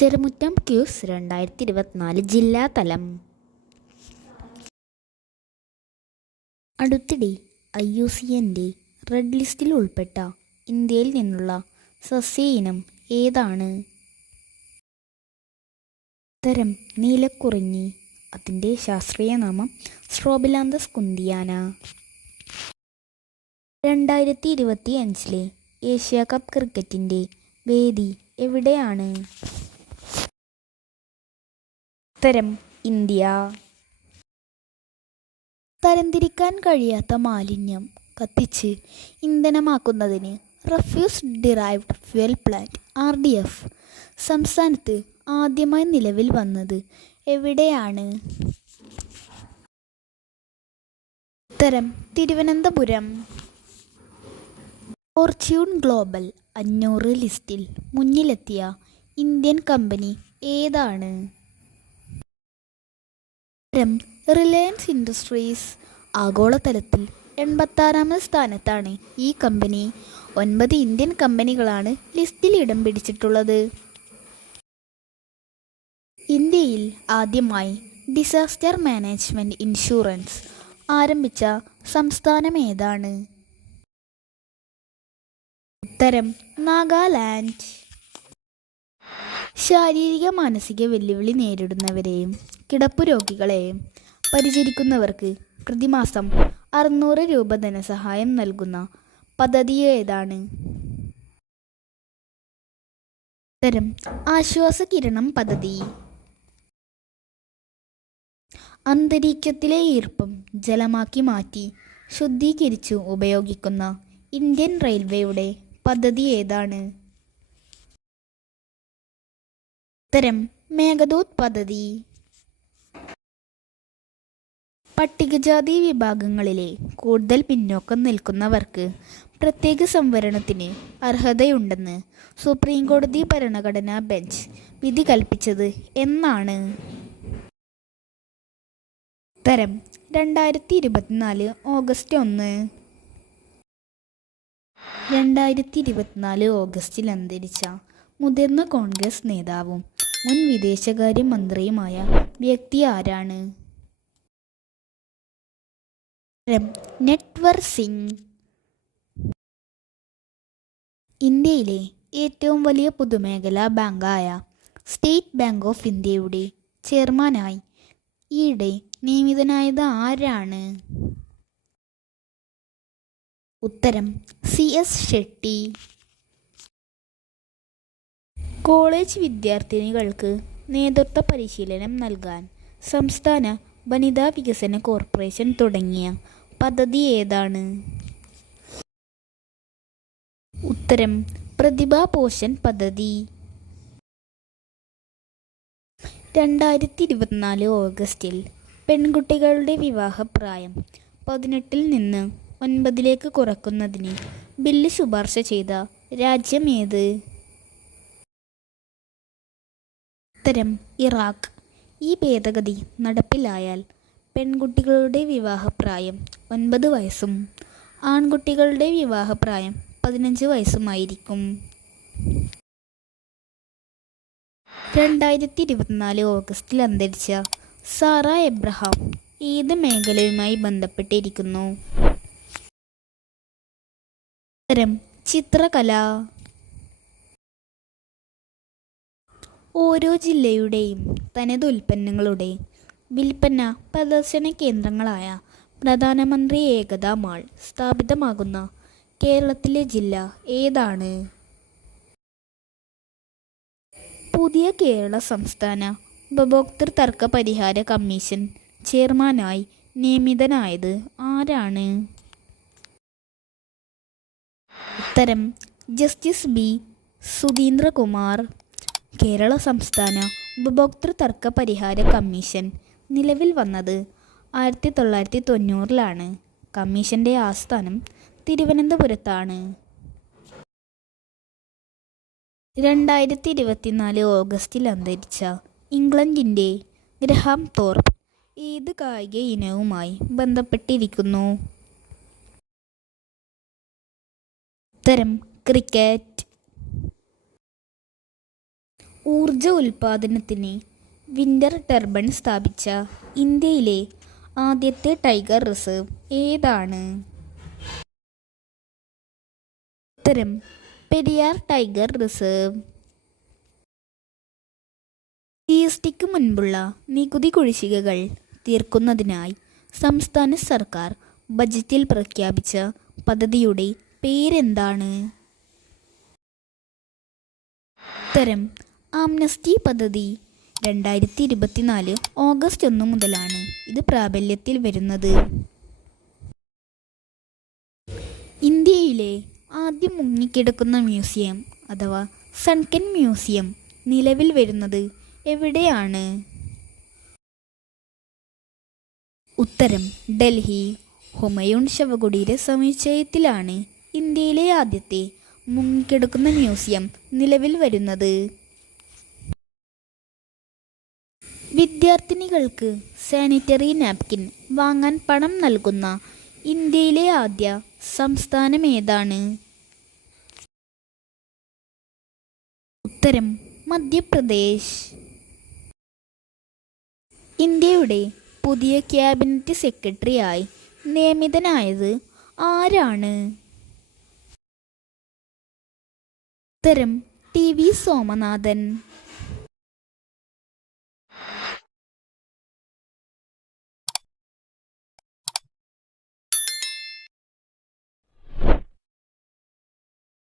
ചെറുമുറ്റം quiz 2024 ജില്ലാതലം. അടുത്തിടെ IUCN-ന്റെ red ലിസ്റ്റിൽ ഉൾപ്പെട്ട ഇന്ത്യയിൽ നിന്നുള്ള സസ്യ ഇനം ഏതാണ്? ഉത്തരം നീലക്കുറിഞ്ഞി. അതിൻ്റെ ശാസ്ത്രീയ നാമം സ്ട്രോബിലാന്തസ് കുന്തിയാന. 2025 ഏഷ്യ കപ്പ് ക്രിക്കറ്റിൻ്റെ വേദി എവിടെയാണ്? ഉത്തരം ഇന്ത്യ. തരംതിരിക്കാൻ കഴിയാത്ത മാലിന്യം കത്തിച്ച് ഇന്ധനമാക്കുന്നതിന് refuse derived fuel plant RDF സംസ്ഥാനത്ത് ആദ്യമായി നിലവിൽ വന്നത് എവിടെയാണ്? ഉത്തരം തിരുവനന്തപുരം. ഫോർച്യൂൺ ഗ്ലോബൽ 500 ലിസ്റ്റിൽ മുന്നിലെത്തിയ ഇന്ത്യൻ കമ്പനി ഏതാണ്? ഉത്തരം റിലയൻസ് ഇൻഡസ്ട്രീസ്. ആഗോളതലത്തിൽ 86ാമത് സ്ഥാനത്താണ് ഈ കമ്പനി. 9 ഇന്ത്യൻ കമ്പനികളാണ് ലിസ്റ്റിൽ ഇടം പിടിച്ചിട്ടുള്ളത്. ഇന്ത്യയിൽ ആദ്യമായി ഡിസാസ്റ്റർ മാനേജ്മെൻറ്റ് ഇൻഷുറൻസ് ആരംഭിച്ച സംസ്ഥാനം ഏതാണ്? ഉത്തരം നാഗാലാൻഡ്. ശാരീരിക മാനസിക വെല്ലുവിളി നേരിടുന്നവരെയും കിടപ്പു രോഗികളെയും പരിചരിക്കുന്നവർക്ക് പ്രതിമാസം 600 രൂപ ധനസഹായം നൽകുന്ന പദ്ധതി ഏതാണ്? ഉത്തരം ആശ്വാസകിരണം പദ്ധതി. അന്തരീക്ഷത്തിലെ ഈർപ്പം ജലമാക്കി മാറ്റി ശുദ്ധീകരിച്ചു ഉപയോഗിക്കുന്ന ഇന്ത്യൻ റെയിൽവേയുടെ പദ്ധതി ഏതാണ്? ഉത്തരം മേഘദൂത് പദ്ധതി. പട്ടികജാതി വിഭാഗങ്ങളിലെ കൂടുതൽ പിന്നോക്കം നിൽക്കുന്നവർക്ക് പ്രത്യേക സംവരണത്തിന് അർഹതയുണ്ടെന്ന് സുപ്രീം കോടതി ഭരണഘടനാ ബെഞ്ച് വിധി കൽപ്പിച്ചത് എന്നാണ്? ഉത്തരം 2024 ഓഗസ്റ്റ് 1. 2024 ഓഗസ്റ്റിൽ അന്തരിച്ച മുതിർന്ന കോൺഗ്രസ് നേതാവും മുൻ വിദേശകാര്യ മന്ത്രിയുമായ വ്യക്തി ആരാണ്? നട്വർ സിംഗ്. ഇന്ത്യയിലെ ഏറ്റവും വലിയ പൊതുമേഖലാ ബാങ്കായ സ്റ്റേറ്റ് ബാങ്ക് ഓഫ് ഇന്ത്യയുടെ ചെയർമാനായി ഈയിടെ നിയമിതനായത് ആരാണ്? ഉത്തരം CS ഷെട്ടി. കോളേജ് വിദ്യാർത്ഥിനികൾക്ക് നേതൃത്വ പരിശീലനം നൽകാൻ സംസ്ഥാന വനിതാ വികസന കോർപ്പറേഷൻ തുടങ്ങിയ പദ്ധതി ഏതാണ്? ഉത്തരം പ്രതിഭാ പോഷൺ പദ്ധതി. 2024 ഓഗസ്റ്റിൽ പെൺകുട്ടികളുടെ വിവാഹപ്രായം 18 നിന്ന് 9 കുറയ്ക്കുന്നതിന് ബില്ല് ശുപാർശ ചെയ്ത രാജ്യം ഏത്? ഉത്തരം ഇറാഖ്. ഈ ഭേദഗതി നടപ്പിലായാൽ പെൺകുട്ടികളുടെ വിവാഹപ്രായം 9 വയസ്സും ആൺകുട്ടികളുടെ വിവാഹപ്രായം 15 വയസ്സുമായിരിക്കും. 2024 ഓഗസ്റ്റിൽ അന്തരിച്ച സാറ എബ്രഹാം ഏത് മേഖലയുമായി ബന്ധപ്പെട്ടിരിക്കുന്നു? ഉത്തരം ചിത്രകല. ഓരോ ജില്ലയുടെയും തനത് ഉൽപ്പന്നങ്ങളുടെ വിൽപ്പന പ്രദർശന കേന്ദ്രങ്ങളായ പ്രധാനമന്ത്രി ഏകതാ മാൾ സ്ഥാപിതമാകുന്ന കേരളത്തിലെ ജില്ല ഏതാണ്? പുതിയ കേരള സംസ്ഥാന ഉപഭോക്തൃ തർക്ക പരിഹാര കമ്മീഷൻ ചെയർമാനായി നിയമിതനായത് ആരാണ്? ഉത്തരം ജസ്റ്റിസ് B സുധീന്ദ്രകുമാർ. കേരള സംസ്ഥാന ഉപഭോക്തൃ തർക്ക പരിഹാര കമ്മീഷൻ നിലവിൽ വന്നത് 1990-ലാണ്. കമ്മീഷൻ്റെ ആസ്ഥാനം തിരുവനന്തപുരത്താണ്. 2024 ഓഗസ്റ്റിൽ അന്തരിച്ച ഇംഗ്ലണ്ടിൻ്റെ ഗ്രഹാം തോർപ്പ് ഏത് കായിക ഇനവുമായി ബന്ധപ്പെട്ടിരിക്കുന്നു? ഉത്തരം ക്രിക്കറ്റ്. ഊർജ ഉൽപാദനത്തിന് വിൻഡർ ടർബൈൻ സ്ഥാപിച്ച ഇന്ത്യയിലെ ആദ്യത്തെ ടൈഗർ റിസർവ് ഏതാണ്? ഉത്തരം പെരിയാർ ടൈഗർ റിസർവ്. GSTക്ക് മുൻപുള്ള നികുതി കുടിശ്ശികകൾ തീർക്കുന്നതിനായി സംസ്ഥാന സർക്കാർ ബജറ്റിൽ പ്രഖ്യാപിച്ച പദ്ധതിയുടെ പേരെന്താണ്? ഉത്തരം ആംനസ്റ്റി പദ്ധതി. 2024 ഓഗസ്റ്റ് 1 മുതലാണ് ഇത് പ്രാബല്യത്തിൽ വരുന്നത്. ഇന്ത്യയിലെ ആദ്യം മുങ്ങിക്കിടക്കുന്ന മ്യൂസിയം അഥവാ സൺകെൻ മ്യൂസിയം നിലവിൽ വരുന്നത് എവിടെയാണ്? ഉത്തരം ഡൽഹി ഹുമയൂൺ ശവകുടീര സമുച്ചയത്തിലാണ് ഇന്ത്യയിലെ ആദ്യത്തെ മുങ്ങിക്കിടക്കുന്ന മ്യൂസിയം നിലവിൽ വരുന്നത്. വിദ്യാർത്ഥിനികൾക്ക് സാനിറ്ററി നാപ്കിൻ വാങ്ങാൻ പണം നൽകുന്ന ഇന്ത്യയിലെ ആദ്യ സംസ്ഥാനം ഏതാണ്? ഉത്തരം മധ്യപ്രദേശ്. ഇന്ത്യയുടെ പുതിയ ക്യാബിനറ്റ് സെക്രട്ടറിയായി നിയമിതനായത് ആരാണ്? ഉത്തരം TV സോമനാഥൻ.